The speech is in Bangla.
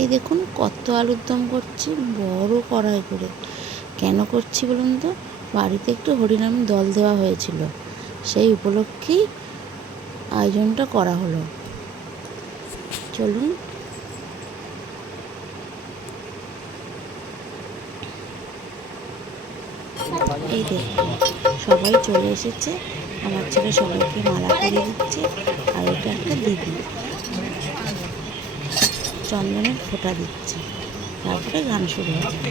এই দেখুন কত আলুর দম করছি বড় কড়াই করে। কেন করছি বলুন তো, বাড়িতে একটু হরিনাম দল দেওয়া হয়েছিল, সেই উপলক্ষেই আয়োজনটা করা হলো। চলুন। এই দেখুন সবাই চলে এসেছে, আমার ছেলে সবাইকে মালা পরিয়ে দিচ্ছে, আর এটা একটা দিদি চন্দনের ফোঁটা দিচ্ছে, তারপরে গান শুরু হবে।